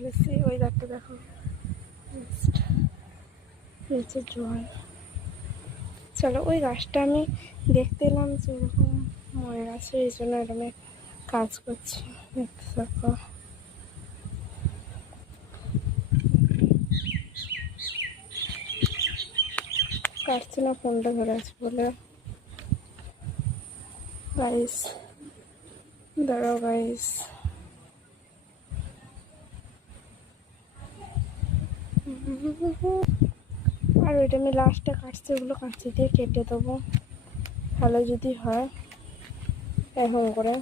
চলে এসেছি। ওই গাছটা দেখো, নিচে জল। চলো, ওই গাছটা আমি দেখতে এলাম যে এরকম মরে গেছে, এই জন্য এরকম কাজ করছি। দেখতে থাকো। কাটছে না, ফোনটা ধরে আছে বলে। গাইস দাঁড়াও গাইস, আর ওইটা আমি লাস্টে কাটছি, ওগুলো কাঁচি দিয়ে কেটে দেবো, ভালো যদি হয় এখন করে